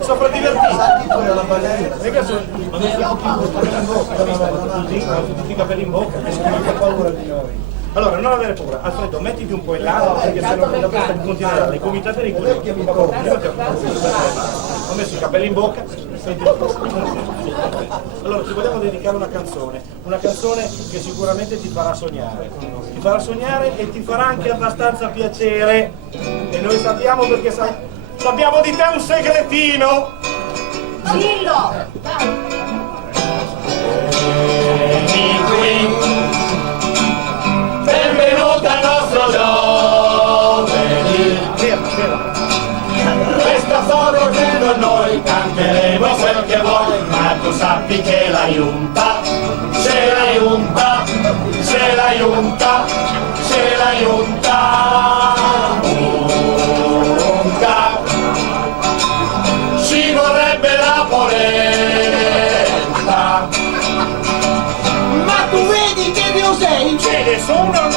Sopra divertito. Mica sono tutti i capelli in bocca, che paura di noi. Allora, non avere paura. Alfredo, mettiti un po' in là, perché se no questa continuerà. Le comitate di quello. Ho messo i capelli in bocca. Allora, ci vogliamo dedicare una canzone che sicuramente ti farà sognare. Ti farà sognare e ti farà anche abbastanza piacere. E noi sappiamo perché sappiamo di te un segretino. Dillo! Vieni qui. Benvenuta al nostro giovedì. Questa solo che noi canteremo quel che vuoi, ma tu sappi che la giunta, c'è la giunta, c'è la giunta, c'è la giunta, ci vorrebbe la polenta. Ma tu vedi che Dio sei? Ce ne sono